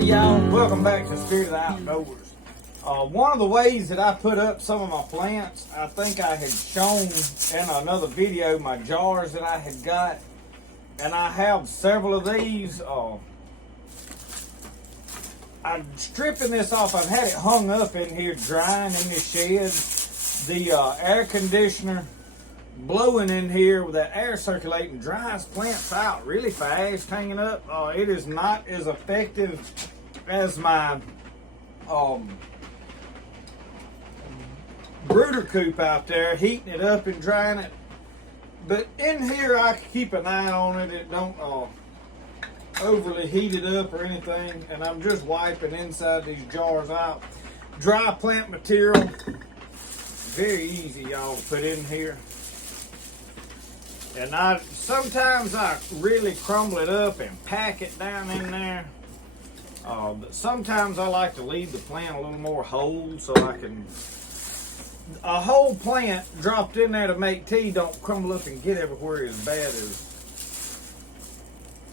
Hey y'all, welcome back to Spirit of the Outdoors. One of the ways that I put up some of my plants, I think I had shown in another video my jars that I had got, and I have several of these. I'm stripping this off. I've had it hung up in here drying in the shed. The air conditioner blowing in here with that air circulating dries plants out really fast hanging up. It is not as effective as my brooder coop out there, heating it up and drying it. But in here I can keep an eye on it. It don't overly heat it up or anything. And I'm just wiping inside these jars out. Dry plant material, very easy y'all to put in here. And sometimes I really crumble it up and pack it down in there. But sometimes I like to leave the plant a little more whole so I can. A whole plant dropped in there to make tea don't crumble up and get everywhere as bad as.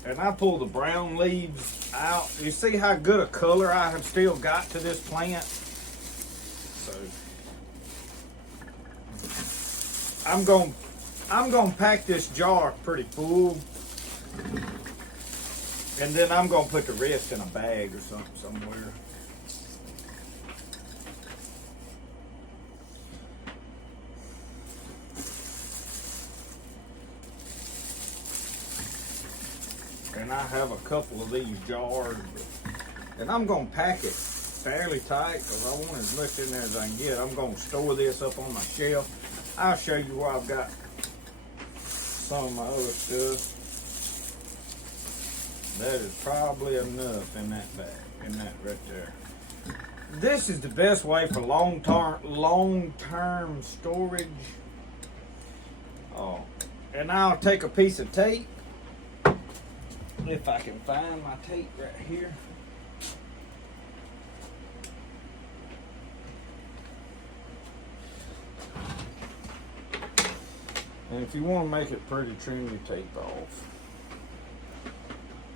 And I pull the brown leaves out. You see how good a color I have still got to this plant? So I'm going to pack this jar pretty full, and then I'm going to put the rest in a bag or something somewhere. And I have a couple of these jars, and I'm going to pack it fairly tight because I want as much in there as I can get. I'm going to store this up on my shelf. I'll show you where I've got some of my other stuff. That is probably enough in that bag, in that right there. This is the best way for long-term storage. And I'll take a piece of tape, if I can find my tape right here. And if you want to make it pretty, trim your tape off.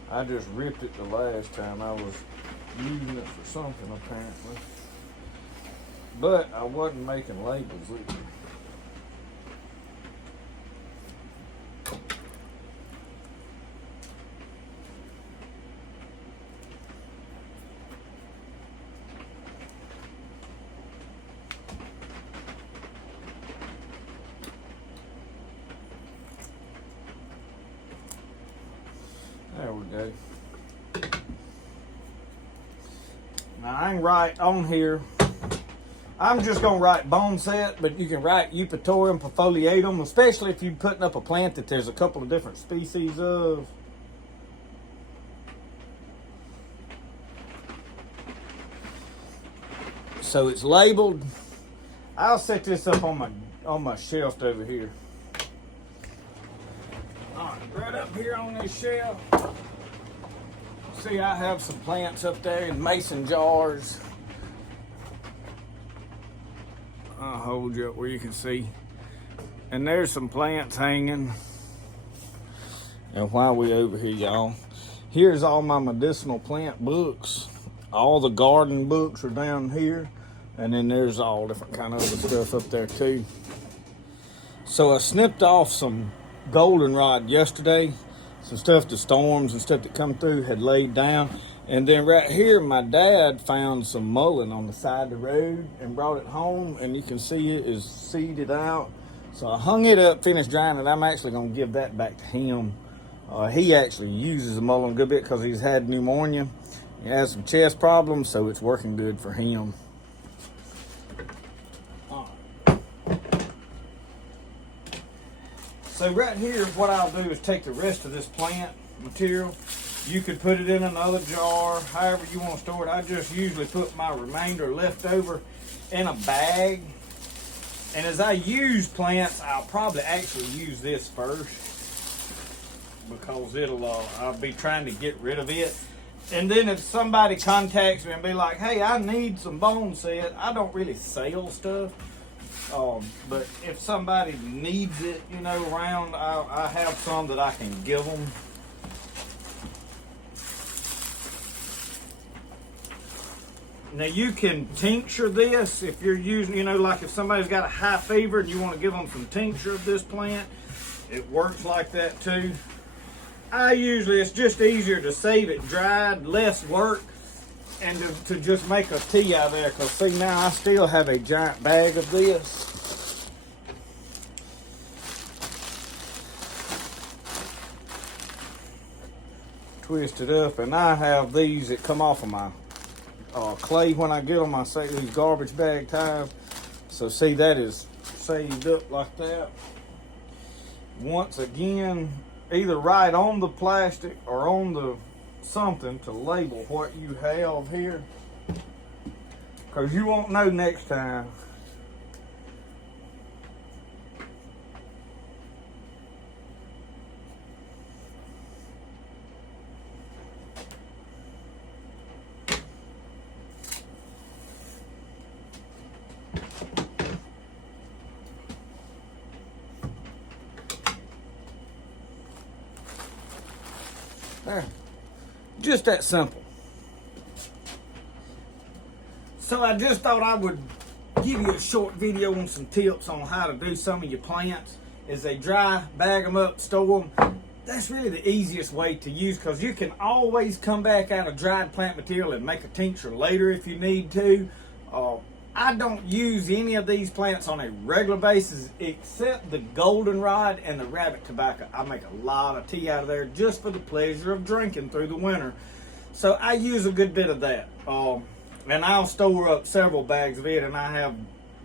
I just ripped it the last time. I was using it for something apparently. But I wasn't making labels either. There we go. Now I ain't write on here. I'm just gonna write Boneset, but you can write Eupatorium perfoliatum, especially if you're putting up a plant that there's a couple of different species of. So it's labeled. I'll set this up on my shelf over here. Right up here on this shelf. See, I have some plants up there in mason jars. I'll hold you up where you can see. And there's some plants hanging. And while we over here, y'all, here's all my medicinal plant books. All the garden books are down here. And then there's all different kind of other stuff up there too. So I snipped off some goldenrod yesterday. Some stuff, the storms and stuff that come through had laid down. And then right here, my dad found some mullein on the side of the road and brought it home, and you can see it is seeded out. So I hung it up, finished drying it. I'm actually going to give that back to him. He actually uses the mullein a good bit because he's had pneumonia. He has some chest problems, so it's working good for him. So right here, what I'll do is take the rest of this plant material. You could put it in another jar, however you want to store it. I just usually put my remainder left over in a bag. And as I use plants, I'll probably actually use this first because I'll be trying to get rid of it. And then if somebody contacts me and be like, hey, I need some Boneset, I don't really sell stuff. But if somebody needs it, around, I have some that I can give them. Now you can tincture this if you're using, you know, like if somebody's got a high fever and you want to give them some tincture of this plant, it works like that too. It's just easier to save it dried, less work, and to just make a tea out of there. Because see, now I still have a giant bag of this. Twist it up, and I have these that come off of my clay when I get them. I say these garbage bag ties. So see, that is saved up like that. Once again, either write on the plastic or on the something to label what you have here, because you won't know next time. There. Just that simple. So I just thought I would give you a short video on some tips on how to do some of your plants. As they dry, bag them up, store them. That's really the easiest way to use, because you can always come back out of dried plant material and make a tincture later if you need to. I don't use any of these plants on a regular basis except the goldenrod and the rabbit tobacco. I make a lot of tea out of there just for the pleasure of drinking through the winter. So I use a good bit of that. And I'll store up several bags of it, and I have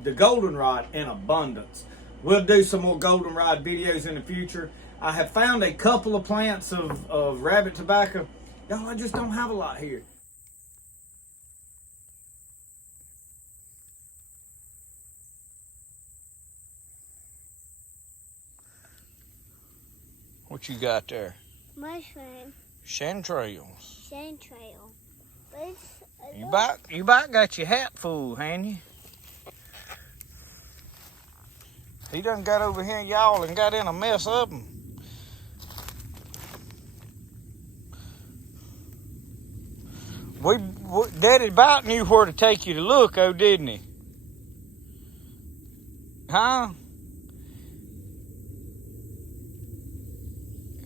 the goldenrod in abundance. We'll do some more goldenrod videos in the future. I have found a couple of plants of rabbit tobacco. Y'all, I just don't have a lot here. What you got there? Mushroom. Chanterelles. Chanterelle. You about got your hat full, ain't you? He done got over here, y'all, and got in a mess of them. Daddy about knew where to take you to look, oh, didn't he? Huh?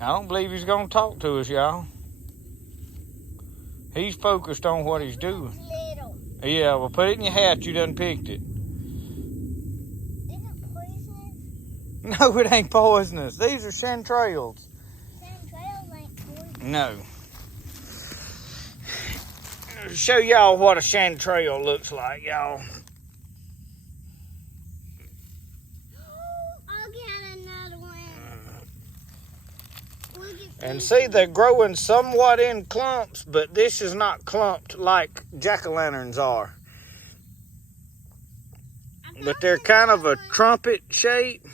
I don't believe he's gonna talk to us, y'all. He's focused on what he's doing. Little. Yeah, well, put it in your hat. You done picked it. Is it poisonous? No, it ain't poisonous. These are chanterelles. Chanterelles ain't poisonous. No. I'll show y'all what a chanterelle looks like, y'all. I'll get another one. And see, they're growing somewhat in clumps, but this is not clumped like jack-o'-lanterns are. But they're kind of a trumpet shape.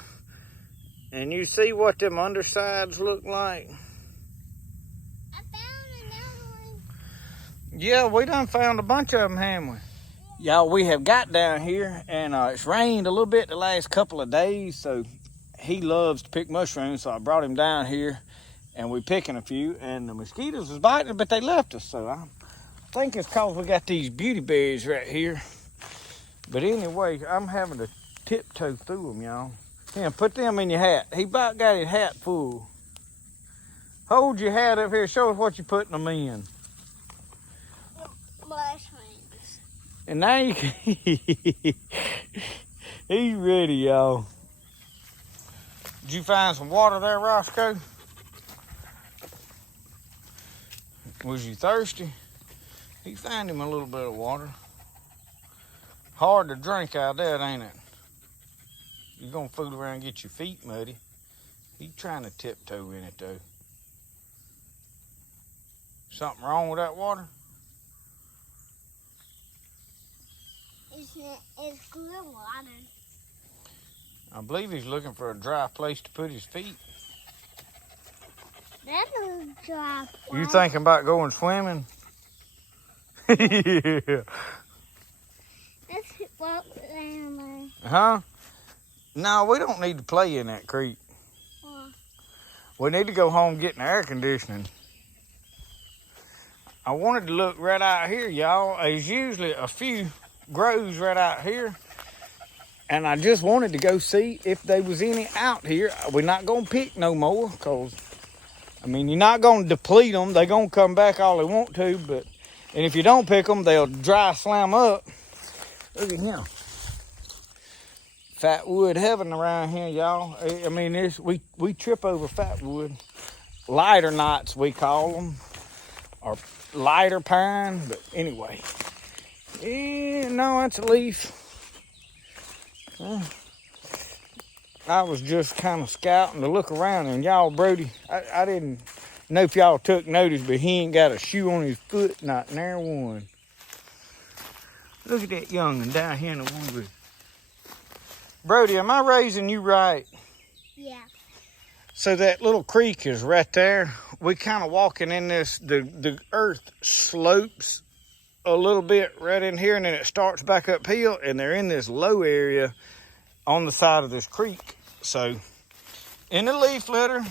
And you see what them undersides look like? I found another one. Yeah, we done found a bunch of them, haven't we? Y'all, we have got down here, and it's rained a little bit the last couple of days, so he loves to pick mushrooms, so I brought him down here. And we're picking a few, and the mosquitoes was biting, but they left us. So I think it's because we got these beauty berries right here. But anyway, I'm having to tiptoe through them, y'all. Yeah, put them in your hat. He about got his hat full. Hold your hat up here. Show us what you're putting them in. Mushrooms. And now you can... He's ready, y'all. Did you find some water there, Roscoe? Was you thirsty? He found him a little bit of water. Hard to drink out there, ain't it? You're gonna fool around and get your feet muddy. He's trying to tiptoe in it though. Something wrong with that water? It's good water. I believe he's looking for a dry place to put his feet. That's a dry place. You thinking about going swimming? Yeah. Let's walk down there. Huh? No, we don't need to play in that creek. We need to go home and get an air conditioning. I wanted to look right out here, y'all. There's usually a few grows right out here. And I just wanted to go see if there was any out here. We're not going to pick no more because, I mean, you're not going to deplete them. They're going to come back all they want to. And if you don't pick them, they'll dry slam up. Look at him. Fat wood heaven around here, y'all. I mean, we trip over fat wood. Lighter knots, we call them. Or lighter pine. But anyway. Yeah, no, that's a leaf. I was just kind of scouting to look around, and y'all, Brody, I didn't know if y'all took notice, but he ain't got a shoe on his foot, not near one. Look at that young'un down here in the woods. Brody, am I raising you right? Yeah. So that little creek is right there. We kind of walking in this, the earth slopes a little bit right in here, and then it starts back uphill, and they're in this low area on the side of this creek. So in the leaf litter,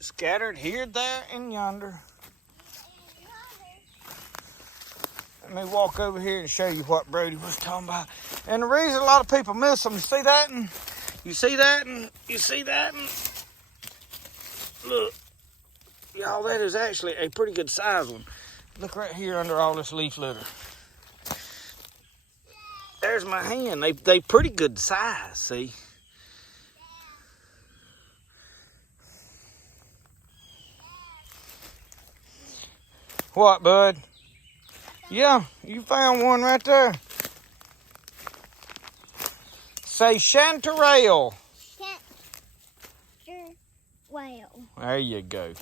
scattered here, there, and yonder. Let me walk over here and show you what Brody was talking about. And the reason a lot of people miss them, you see that? And you see that? And you see that? And look, y'all, that is actually a pretty good size one. Look right here under all this leaf litter. There's my hand. They pretty good size, see? What, bud? Yeah, you found one right there. Say chanterelle. Chanterelle. There you go.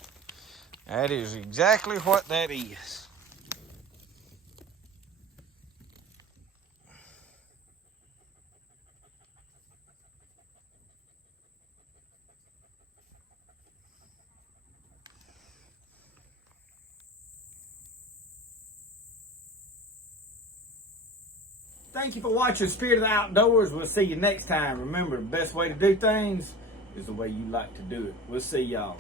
That is exactly what that is. Thank you for watching Spirit of the Outdoors. We'll see you next time. Remember, the best way to do things is the way you like to do it. We'll see y'all.